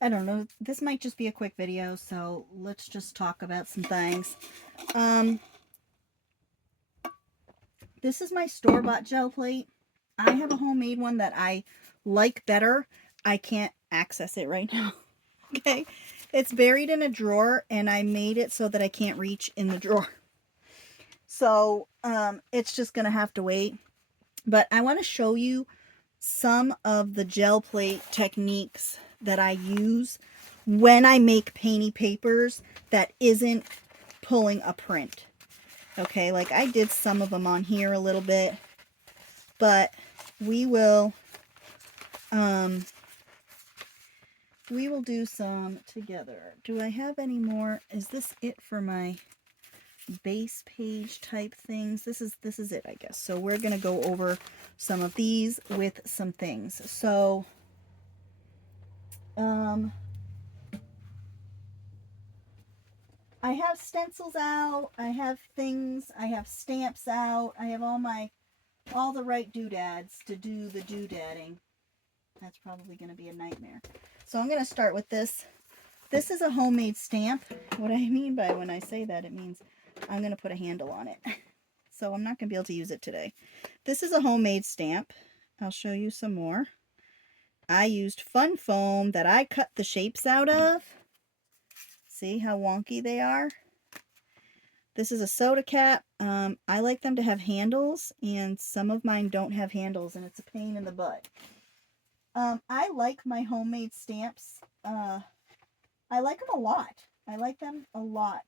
I don't know. This might just be a quick video, so let's just talk about some things. Um, this is my store-bought gel plate. I have a homemade one that I like better. I can't access it right now. Okay? It's buried in a drawer, and I made it so that I can't reach in the drawer. So, it's just going to have to wait. But I want to show you some of the gel plate techniques that I use when I make painty papers that isn't pulling a print. Okay, like I did some of them on here a little bit, but we will do some together. Do I have any more? Is this it for my base page type things? This is it, I guess. So we're gonna go over some of these with some things. So I have stencils out, I have things, I have stamps out, I have all the right doodads to do the doodadding. That's probably going to be a nightmare. So I'm going to start with this. This is a homemade stamp. What I mean by when I say that, it means I'm going to put a handle on it. So I'm not going to be able to use it today. This is a homemade stamp. I'll show you some more. I used fun foam that I cut the shapes out of. See how wonky they are? This is a soda cap. I like them to have handles, and some of mine don't have handles, and it's a pain in the butt. I like my homemade stamps. I like them a lot. I like them a lot.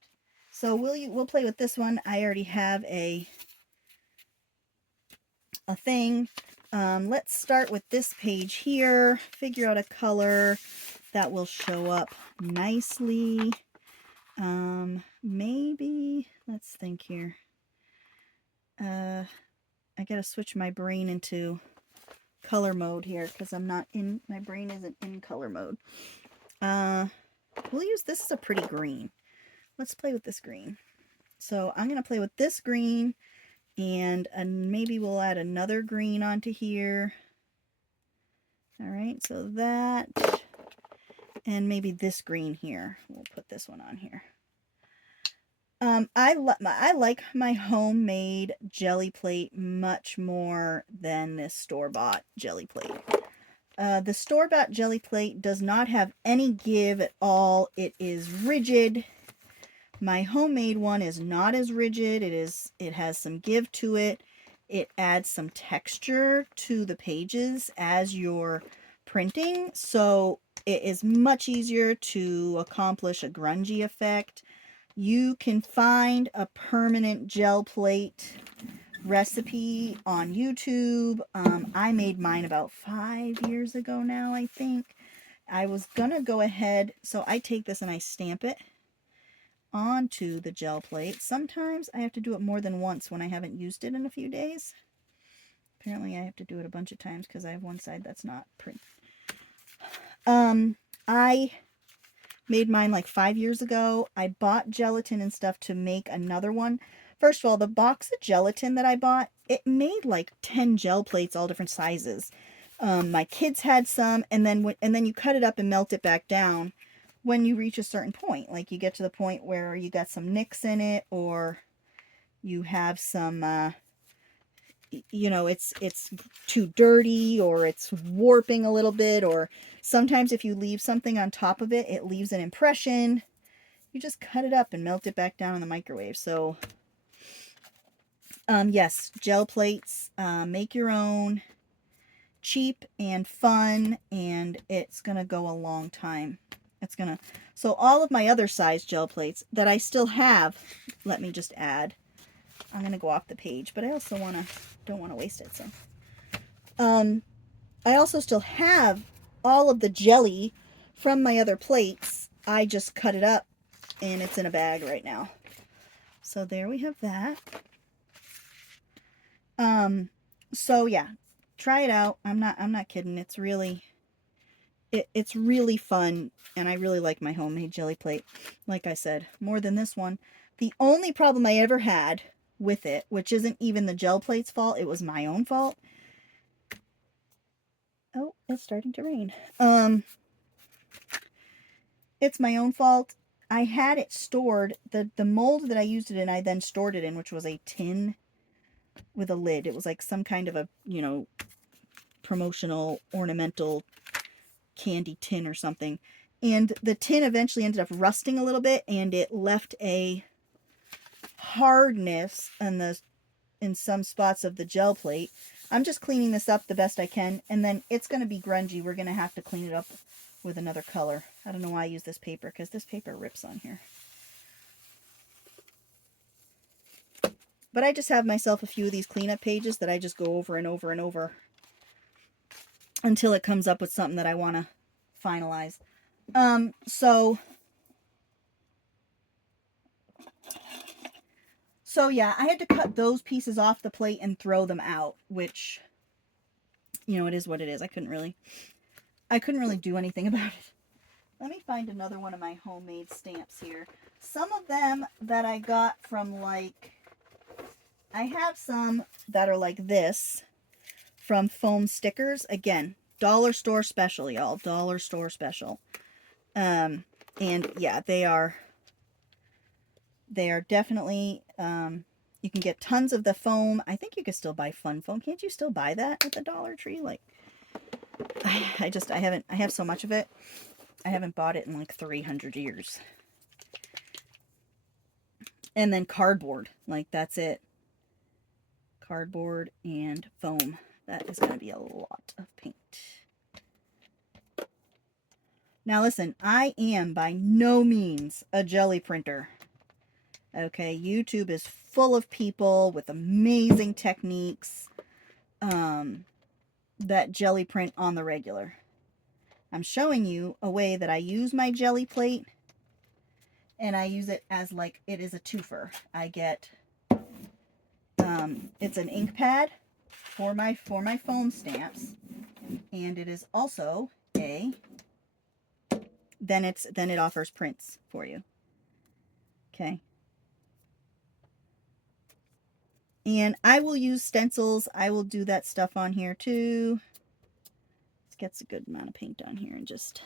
So we'll play with this one. I already have a thing. Let's start with this page here. Figure out a color that will show up nicely. Maybe, let's think here. I gotta switch my brain into color mode here because my brain isn't in color mode. We'll use this as a pretty green. Let's play with this green. So I'm going to play with this green, and maybe we'll add another green onto here. All right, so that, and maybe this green here. We'll put this one on here. I like my homemade jelly plate much more than this store-bought jelly plate. The store-bought jelly plate does not have any give at all. It is rigid. My homemade one is not as rigid. It has some give to it. It adds some texture to the pages as you're printing, so it is much easier to accomplish a grungy effect. You can find a permanent gel plate recipe on YouTube. I made mine about 5 years ago now, I think. I was gonna go ahead, so I take this and I stamp it onto the gel plate. Sometimes I have to do it more than once when I haven't used it in a few days. Apparently I have to do it a bunch of times because I have one side that's not print. I made mine like 5 years ago. I bought gelatin and stuff to make another one. First of all, the box of gelatin that I bought, it made like 10 gel plates, all different sizes. My kids had some, and then you cut it up and melt it back down when you reach a certain point. Like you get to the point where you got some nicks in it, or you have some, it's too dirty, or it's warping a little bit, or sometimes if you leave something on top of it, it leaves an impression. You just cut it up and melt it back down in the microwave. So, yes, gel plates, make your own, cheap and fun, and it's gonna go a long time. So all of my other size gel plates that I still have, let me just add. I'm gonna go off the page, but I also don't want to waste it. So, I also still have all of the jelly from my other plates. I just cut it up, and it's in a bag right now. So there we have that. So yeah, try it out. I'm not kidding. It's really fun, and I really like my homemade jelly plate. Like I said, more than this one. The only problem I ever had with it, which isn't even the gel plate's fault, it was my own fault. Oh, it's starting to rain. It's my own fault. I had it stored, the mold that I used it in, I then stored it in, which was a tin with a lid. It was like some kind of a, you know, promotional ornamental candy tin or something. And the tin eventually ended up rusting a little bit, and it left a hardness in some spots of the gel plate. I'm just cleaning this up the best I can, and then it's going to be grungy. We're going to have to clean it up with another color. I don't know why I use this paper, because this paper rips on here. But I just have myself a few of these cleanup pages that I just go over and over and over until it comes up with something that I want to finalize. So yeah, I had to cut those pieces off the plate and throw them out, which, you know, it is what it is. I couldn't really do anything about it. Let me find another one of my homemade stamps here. Some of them that I got from, like, I have some that are like this from foam stickers. Again, dollar store special, y'all. Dollar store special. And yeah, they are definitely, you can get tons of the foam. I think you can still buy fun foam. Can't you still buy that at the Dollar Tree? Like, I have so much of it. I haven't bought it in like 300 years. And then cardboard, like that's it. Cardboard and foam. That is going to be a lot of paint. Now listen, I am by no means a jelly printer. Okay, YouTube is full of people with amazing techniques that jelly print on the regular. I'm showing you a way that I use my jelly plate, and I use it as like it is a twofer. I get it's an ink pad for my foam stamps, and it is also a then it offers prints for you. Okay. And I will use stencils. I will do that stuff on here too. Let's get a good amount of paint on here and just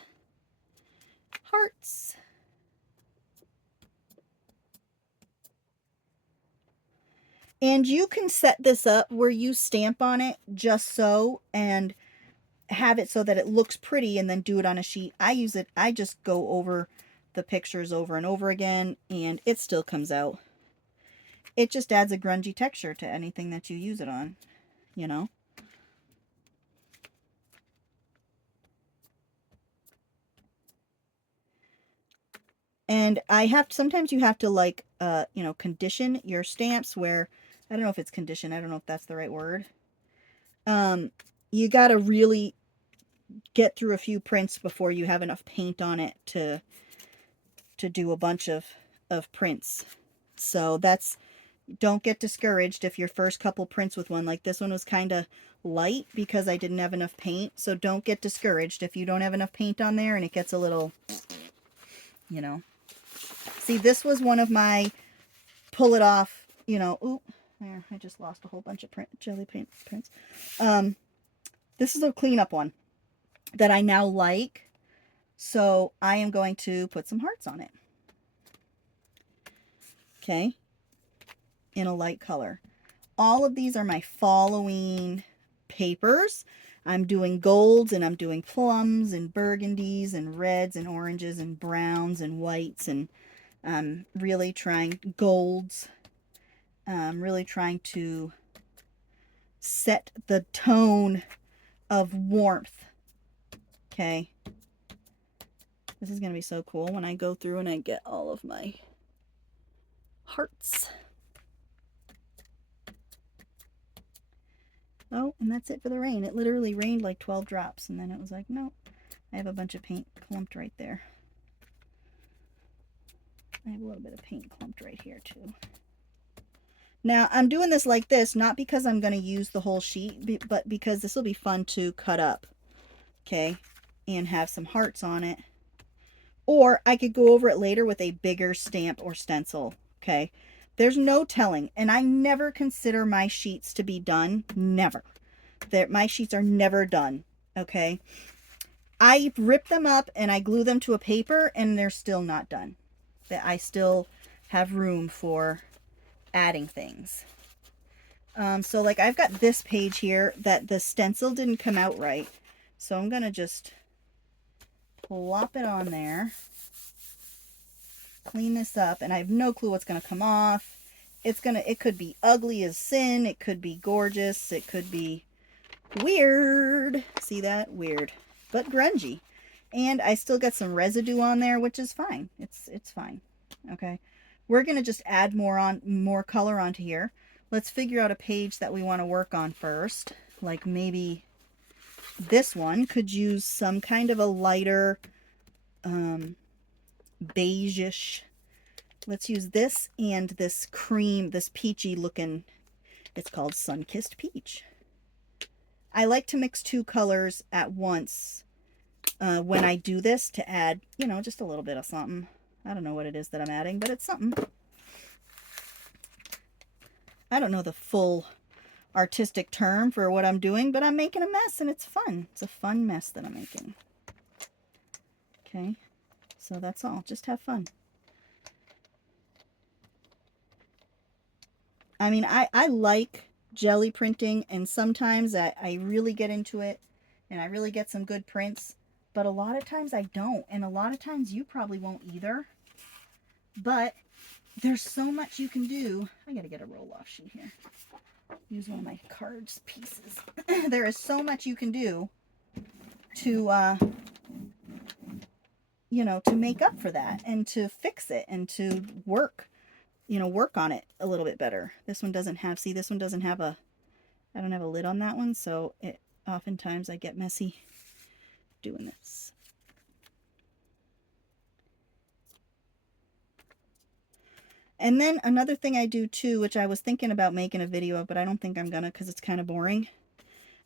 hearts. And you can set this up where you stamp on it just so and have it so that it looks pretty and then do it on a sheet. I just go over the pictures over and over again and it still comes out. It just adds a grungy texture to anything that you use it on, you know? And sometimes you have to like, you know, condition your stamps where, I don't know if it's condition, I don't know if that's the right word. You gotta really get through a few prints before you have enough paint on it to do a bunch of prints. So don't get discouraged if your first couple prints with one, like this one was kind of light because I didn't have enough paint. So don't get discouraged if you don't have enough paint on there and it gets a little, you know. See, this was one of my pull it off, you know. Oop, there, I just lost a whole bunch of jelly paint prints. This is a cleanup one that I now like. So I am going to put some hearts on it. Okay. In a light color. All of these are my following papers. I'm doing golds and I'm doing plums and burgundies and reds and oranges and browns and whites, and I'm really trying golds. I'm really trying to set the tone of warmth. Okay. This is going to be so cool when I go through and I get all of my hearts. Oh, and that's it for the rain. It literally rained like 12 drops, and then it was like, no, I have a bunch of paint clumped right there. I have a little bit of paint clumped right here too. Now, I'm doing this like this, not because I'm going to use the whole sheet, but because this will be fun to cut up, okay, and have some hearts on it. Or I could go over it later with a bigger stamp or stencil, okay. There's no telling, and I never consider my sheets to be done. Never. My sheets are never done, okay. I rip them up and I glue them to a paper and they're still not done. That I still have room for adding things. So like I've got this page here that the stencil didn't come out right. So I'm going to just plop it on there. Clean this up, and I have no clue what's going to come off. It could be ugly as sin. It could be gorgeous. It could be weird. See that? Weird, but grungy. And I still got some residue on there, which is fine. It's fine. Okay. We're going to just add more color onto here. Let's figure out a page that we want to work on first. Like maybe this one could use some kind of a lighter beige-ish. Let's use this and this cream, this peachy looking, it's called Sun-Kissed Peach. I like to mix two colors at once when I do this to add, you know, just a little bit of something. I don't know what it is that I'm adding, but it's something. I don't know the full artistic term for what I'm doing, but I'm making a mess and it's fun. It's a fun mess that I'm making. Okay, so that's all. Just have fun. I mean, I like jelly printing, and sometimes I really get into it and I really get some good prints, but a lot of times I don't, and a lot of times you probably won't either. But there's so much you can do. I gotta get a roll-off sheet here. Use one of my cards pieces. There is so much you can do to you know, to make up for that and to fix it and to work, you know, work on it a little bit better. This one doesn't have, see, this one doesn't have a, I don't have a lid on that one, so it oftentimes I get messy doing this. And then another thing I do too, which I was thinking about making a video of, but I don't think I'm gonna because it's kind of boring.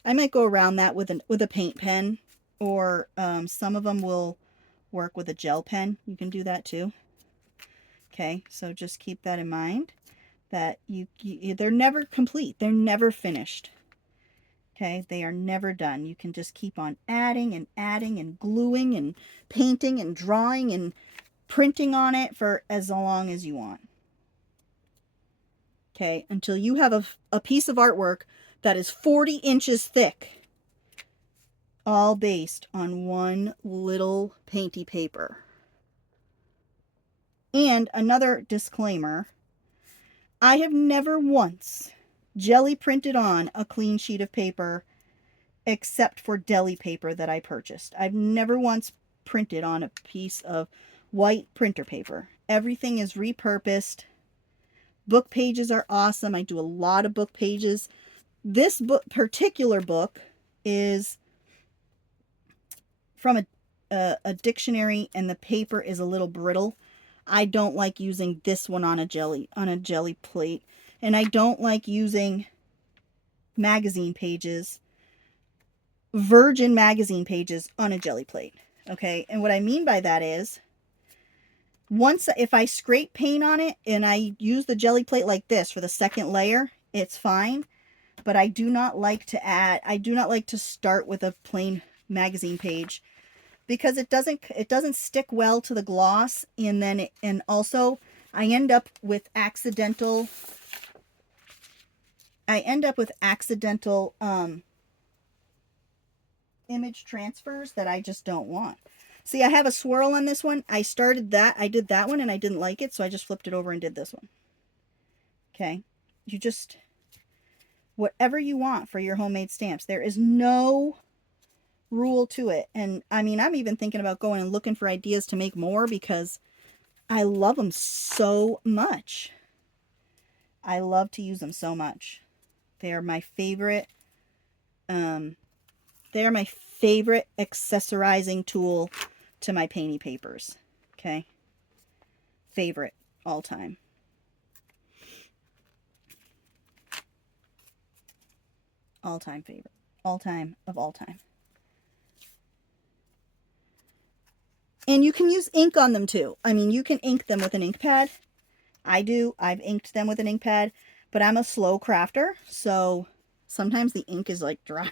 I might go around that with a paint pen, or some of them will work with a gel pen. You can do that too. Okay, so just keep that in mind, that they're never complete. They're never finished. Okay, they are never done. You can just keep on adding and adding and gluing and painting and drawing and printing on it for as long as you want. Okay, until you have a piece of artwork that is 40 inches thick, all based on one little painty paper. And another disclaimer, I have never once jelly printed on a clean sheet of paper except for deli paper that I purchased. I've never once printed on a piece of white printer paper. Everything is repurposed. Book pages are awesome. I do a lot of book pages. This particular book is from a dictionary, and the paper is a little brittle. I don't like using this one on a jelly plate, and I don't like using magazine pages, virgin magazine pages, on a jelly plate. Okay, and what I mean by that is, if I scrape paint on it and I use the jelly plate like this for the second layer, it's fine. But I do not like to start with a plain magazine page, because it doesn't stick well to the gloss, and also I end up with accidental image transfers that I just don't want. See, I have a swirl on this one. I did that one and I didn't like it, so I just flipped it over and did this one. Okay, whatever you want for your homemade stamps. There is no rule to it. And I mean, I'm even thinking about going and looking for ideas to make more, because I love them so much. I love to use them so much. They're my favorite. They're my favorite accessorizing tool to my painty papers. Okay, favorite all time. All time favorite. All time of all time. And you can use ink on them too. I mean, you can ink them with an ink pad. I've inked them with an ink pad, but I'm a slow crafter, so sometimes the ink is like dry.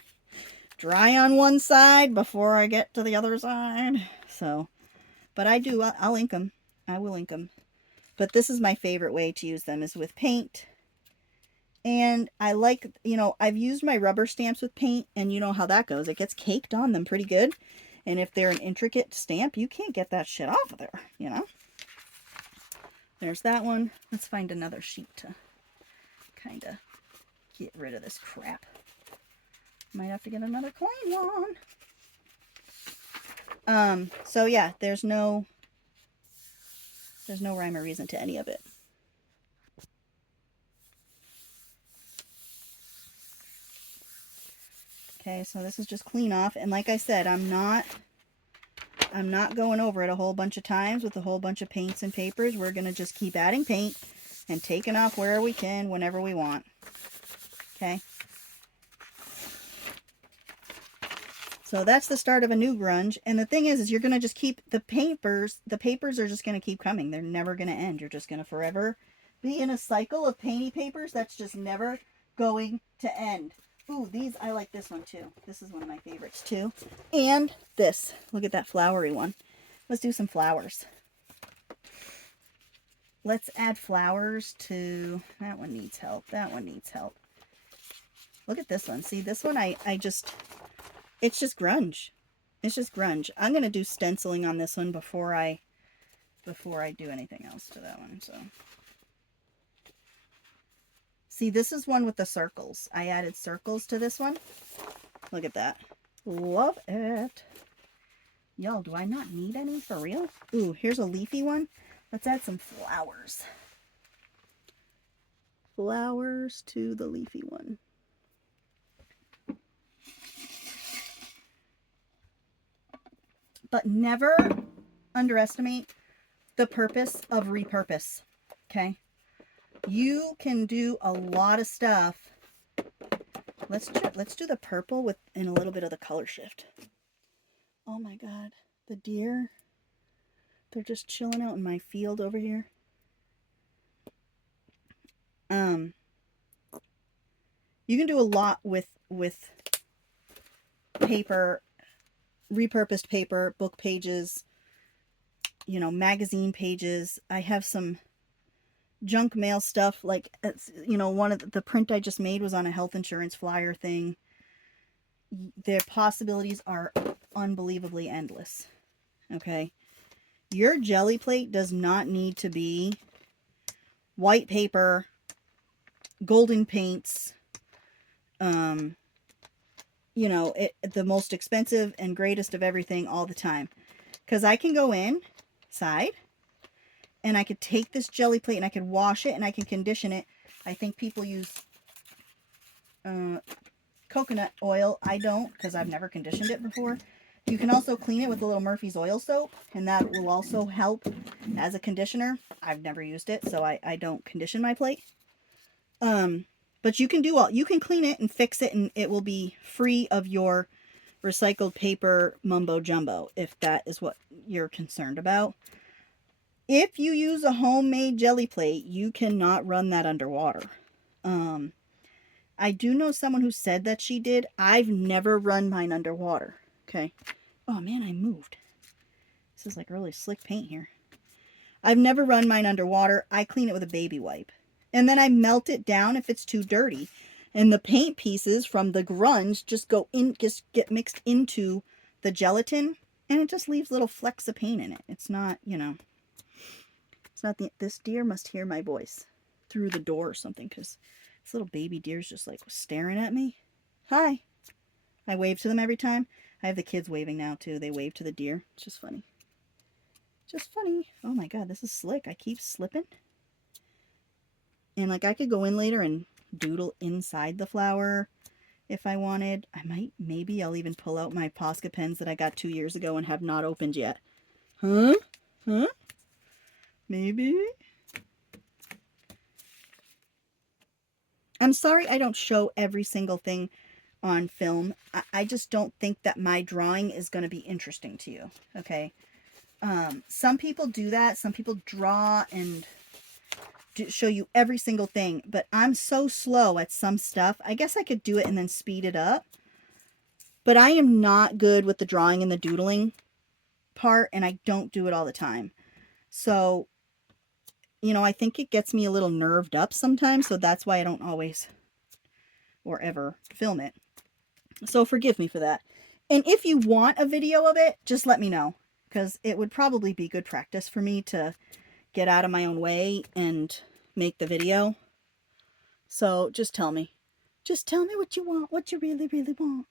dry on one side before I get to the other side. So, but I do, I'll ink them. I will ink them. But this is my favorite way to use them, is with paint. And I like, you know, I've used my rubber stamps with paint, and you know how that goes. It gets caked on them pretty good. And if they're an intricate stamp, you can't get that shit off of there, you know. There's that one. Let's find another sheet to kind of get rid of this crap. Might have to get another clean one. So yeah, there's no rhyme or reason to any of it. Okay, so this is just clean off, and like I said, I'm not going over it a whole bunch of times with a whole bunch of paints and papers. We're going to just keep adding paint and taking off where we can whenever we want. Okay. So that's the start of a new grunge. And the thing is you're going to just keep the papers are just going to keep coming. They're never going to end. You're just going to forever be in a cycle of painty papers that's just never going to end. Ooh, these, I like this one too. This is one of my favorites too. And this, look at that flowery one. Let's do some flowers. Let's add flowers to, that one needs help. That one needs help. Look at this one. See, this one, it's just grunge. It's just grunge. I'm going to do stenciling on this one before I do anything else to that one. So, see, this is one with the circles. I added circles to this one. Look at that. Love it. Y'all, do I not need any for real? Ooh, here's a leafy one. Let's add some flowers. Flowers to the leafy one. But never underestimate the purpose of repurpose. Okay? You can do a lot of stuff. Let's do the purple in a little bit of the color shift. Oh my god, the deer. They're just chilling out in my field over here. You can do a lot with paper, repurposed paper, book pages, you know, magazine pages. I have some junk mail stuff, like, you know, one of the print I just made was on a health insurance flyer thing. The possibilities are unbelievably endless. Okay, your jelly plate does not need to be white paper, golden paints, you know, the most expensive and greatest of everything all the time. Because I can go inside and I could take this jelly plate and I could wash it and I can condition it. I think people use coconut oil. I don't, because I've never conditioned it before. You can also clean it with a little Murphy's oil soap, and that will also help as a conditioner. I've never used it, so I don't condition my plate. But you can clean it and fix it, and it will be free of your recycled paper mumbo jumbo, if that is what you're concerned about. If you use a homemade jelly plate, you cannot run that underwater. I do know someone who said that she did. I've never run mine underwater. Okay. Oh man, I moved. This is like really slick paint here. I've never run mine underwater. I clean it with a baby wipe. And then I melt it down if it's too dirty. And the paint pieces from the grunge just get mixed into the gelatin. And it just leaves little flecks of paint in it. It's not, you know. It's not this deer must hear my voice through the door or something. Because this little baby deer's just like staring at me. Hi. I wave to them every time. I have the kids waving now too. They wave to the deer. It's just funny. Just funny. Oh my god, this is slick. I keep slipping. And like I could go in later and doodle inside the flower if I wanted. Maybe I'll even pull out my Posca pens that I got 2 years ago and have not opened yet. Huh? Huh? Maybe? I'm sorry I don't show every single thing on film. I just don't think that my drawing is going to be interesting to you. Okay? Some people do that. Some people draw and show you every single thing, but I'm so slow at some stuff. I guess I could do it and then speed it up. But I am not good with the drawing and the doodling part, and I don't do it all the time. So, you know, I think it gets me a little nerved up sometimes, so that's why I don't always or ever film it. So forgive me for that. And if you want a video of it, just let me know, because it would probably be good practice for me to get out of my own way and make the video. So just tell me. Just tell me what you want, what you really, really want.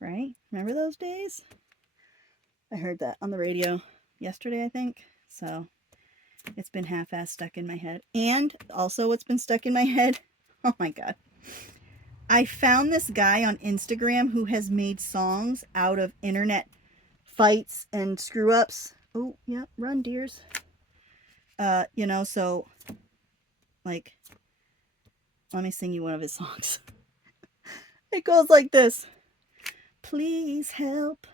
Right? Remember those days? I heard that on the radio yesterday, I think. So it's been half-assed stuck in my head. And also what's been stuck in my head, oh my god. I found this guy on Instagram who has made songs out of internet fights and screw-ups. Oh, yeah, run, dears. You know, so, like, let me sing you one of his songs. It goes like this. Please help,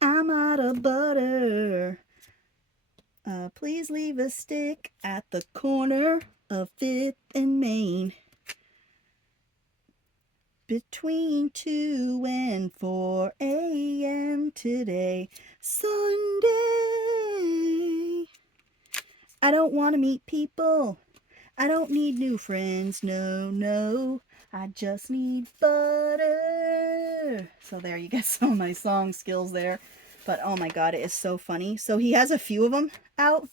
I'm out of butter. Please leave a stick at the corner of 5th and Main. Between 2 and 4 a.m. today, Sunday. I don't want to meet people. I don't need new friends, no, no. I just need butter. So there, you get some of my song skills there. But oh my god, it is so funny. So he has a few of them out.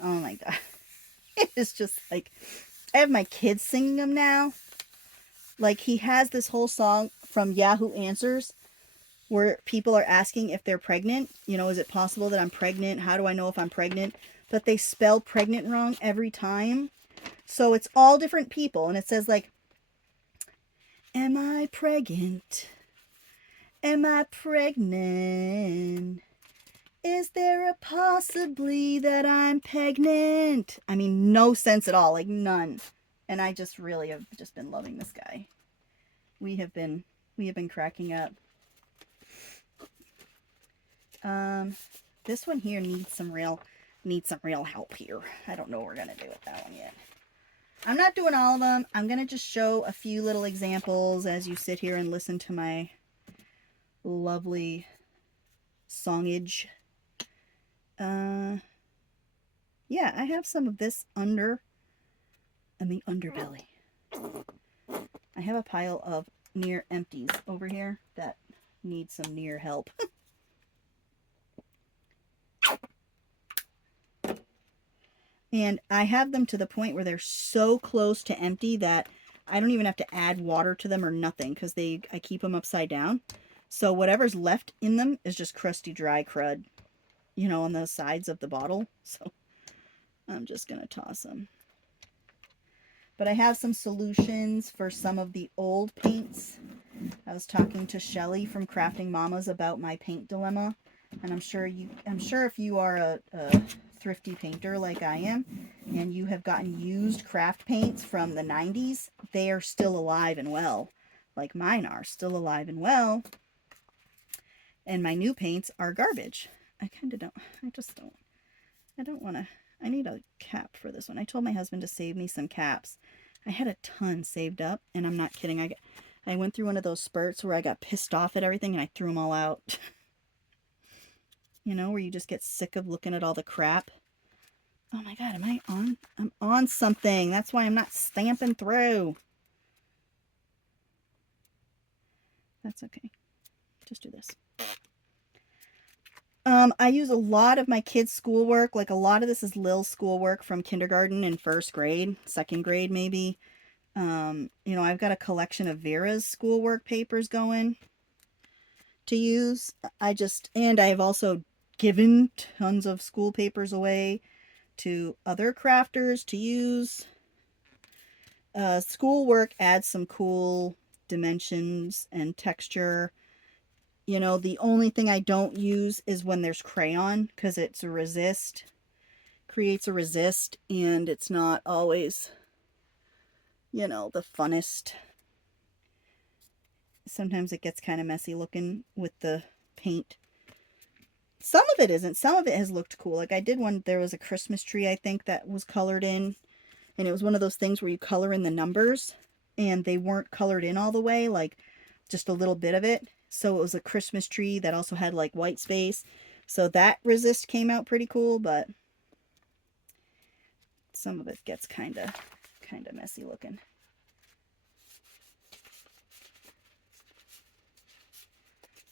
Oh my god. It's just like, I have my kids singing them now. Like, he has this whole song from Yahoo Answers where people are asking if they're pregnant. You know, is it possible that I'm pregnant? How do I know if I'm pregnant? But they spell pregnant wrong every time. So it's all different people. And it says like, am I pregnant? Am I pregnant? Is there a possibly that I'm pregnant? I mean, no sense at all. Like, none. And I just really have just been loving this guy. We have been cracking up. This one here needs some real help here. I don't know what we're gonna do with that one yet. I'm not doing all of them. I'm gonna just show a few little examples as you sit here and listen to my lovely songage. Yeah, I have some of this under in the underbelly. I have a pile of near empties over here that need some near help. And I have them to the point where they're so close to empty that I don't even have to add water to them or nothing, because I keep them upside down. So whatever's left in them is just crusty, dry crud, you know, on the sides of the bottle. So I'm just going to toss them. But I have some solutions for some of the old paints. I was talking to Shelly from Crafting Mamas about my paint dilemma. And I'm sure if you are a thrifty painter like I am, and you have gotten used craft paints from the 90s, they are still alive and well. Like mine are still alive and well. And my new paints are garbage. I don't want to, I need a cap for this one. I told my husband to save me some caps. I had a ton saved up, and I'm not kidding. I went through one of those spurts where I got pissed off at everything and I threw them all out. You know, where you just get sick of looking at all the crap. Oh my god, am I on? I'm on something. That's why I'm not stamping through. That's okay. Just do this. I use a lot of my kids' schoolwork. Like, a lot of this is Lil's schoolwork from kindergarten and first grade, second grade maybe. You know, I've got a collection of Vera's schoolwork papers going to use. And I've also given tons of school papers away to other crafters to use. Schoolwork adds some cool dimensions and texture. You know, the only thing I don't use is when there's crayon, because it's a resist, creates a resist, and it's not always, you know, the funnest. Sometimes it gets kind of messy looking with the paint. Some of it isn't. Some of it has looked cool. Like, I did one, there was a Christmas tree, I think, that was colored in, and it was one of those things where you color in the numbers, and they weren't colored in all the way. Like, just a little bit of it. So it was a Christmas tree that also had like white space. So that resist came out pretty cool, but some of it gets kind of messy looking.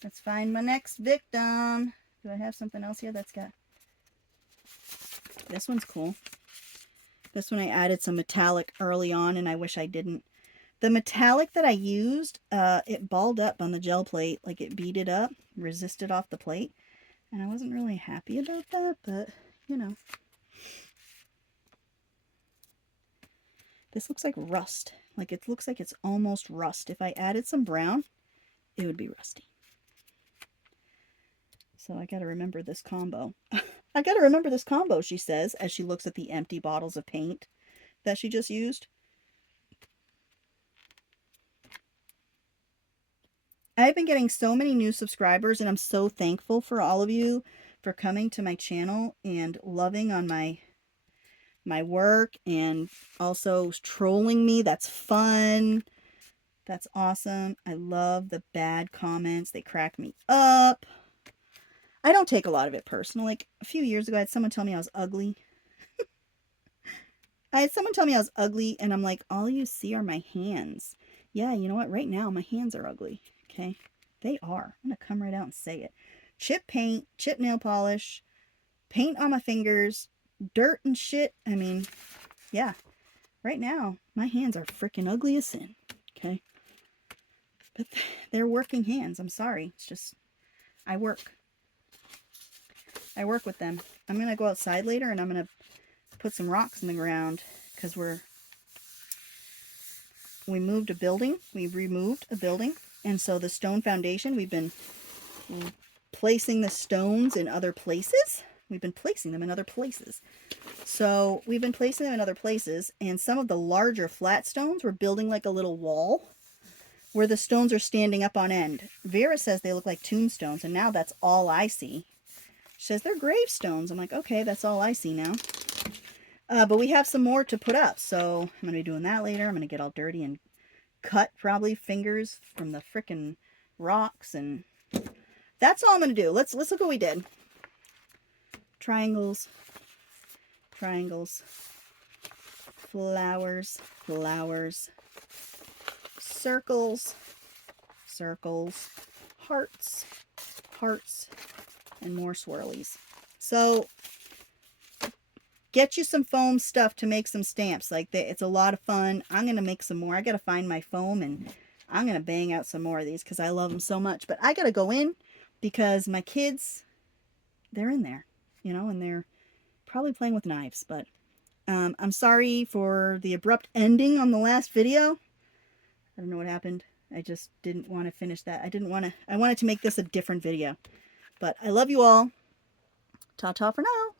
Let's find my next victim. Do I have something else here that's got... This one's cool. This one I added some metallic early on, and I wish I didn't. The metallic that I used, it balled up on the gel plate, like it beaded up, resisted off the plate. And I wasn't really happy about that, but, you know. This looks like rust. Like it looks like it's almost rust. If I added some brown, it would be rusty. So I gotta remember this combo. I gotta remember this combo, she says, as she looks at the empty bottles of paint that she just used. I've been getting so many new subscribers, and I'm so thankful for all of you for coming to my channel and loving on my work and also trolling me. That's fun. That's awesome. I love the bad comments. They crack me up. I don't take a lot of it personal. Like a few years ago, I had someone tell me I was ugly. I had someone tell me I was ugly, and I'm like, all you see are my hands. Yeah, you know what? Right now, my hands are ugly. Okay? They are. I'm going to come right out and say it. Chip paint, chip nail polish, paint on my fingers, dirt and shit. I mean, yeah. Right now, my hands are freaking ugly as sin. Okay? But they're working hands. I'm sorry. It's just, I work with them. I'm going to go outside later, and I'm going to put some rocks in the ground because we moved a building. We removed a building. And so the stone foundation, we've been placing the stones in other places. We've been placing them in other places. So we've been placing them in other places, and some of the larger flat stones, we're building like a little wall where the stones are standing up on end. Vera says they look like tombstones, and now that's all I see. She says they're gravestones. I'm like, okay, that's all I see now. But we have some more to put up, so I'm going to be doing that later. I'm going to get all dirty and cut probably fingers from the frickin' rocks, and that's all I'm going to do. Let's look what we did. Triangles, triangles, flowers, flowers, circles, circles, hearts, hearts, and more swirlies. So get you some foam stuff to make some stamps. Like it's a lot of fun. I'm going to make some more. I got to find my foam, and I'm going to bang out some more of these because I love them so much. But I got to go in because my kids, they're in there, you know, and they're probably playing with knives. But I'm sorry for the abrupt ending on the last video. I don't know what happened. I just didn't want to finish that. I wanted to make this a different video. But I love you all. Ta-ta for now.